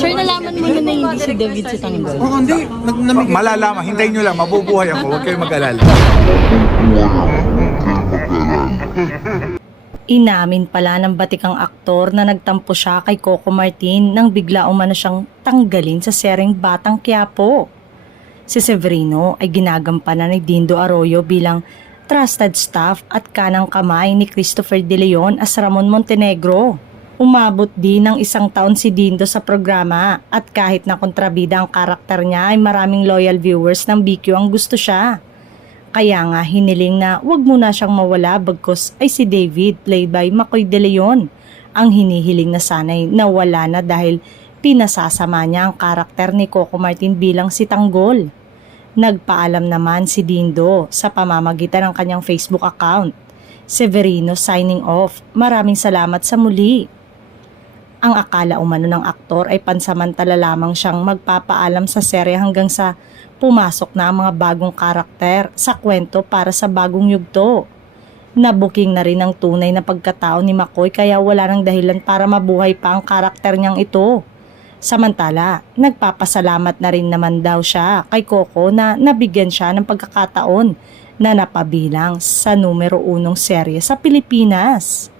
Sir, nalaman mo na hindi si David si Tanggol. Oo, hindi. Malalaman, hintayin nyo lang, mabubuhay ako, huwag kayong mag-alala. Inamin pala ng batikang aktor na nagtampo siya kay Coco Martin nang bigla umano siyang tanggalin sa seryeng Batang Quiapo. Si Severino ay ginagampanan ni Dindo Arroyo bilang trusted staff at kanang kamay ni Christopher De Leon as Ramon Montenegro. Umabot din ng 1 taon si Dindo sa programa at kahit na kontrabida ang karakter niya ay maraming loyal viewers ng BQ ang gusto siya. Kaya nga hiniling na wag muna siyang mawala bagkus ay si David played by Macoy De Leon ang hinihiling na sanay nawala na dahil pinasasama niya ang karakter ni Coco Martin bilang si Tanggol. Nagpaalam naman si Dindo sa pamamagitan ng kanyang Facebook account. Severino signing off. Maraming salamat sa muli. Ang akala umano ng aktor ay pansamantala lamang siyang magpapaalam sa serye hanggang sa pumasok na ang mga bagong karakter sa kwento para sa bagong yugto. Nabuking na rin ang tunay na pagkatao ni Macoy kaya wala nang dahilan para mabuhay pa ang karakter niyang ito. Samantala, nagpapasalamat na rin naman daw siya kay Coco na nabigyan siya ng pagkakataon na napabilang sa numero 1 serye sa Pilipinas.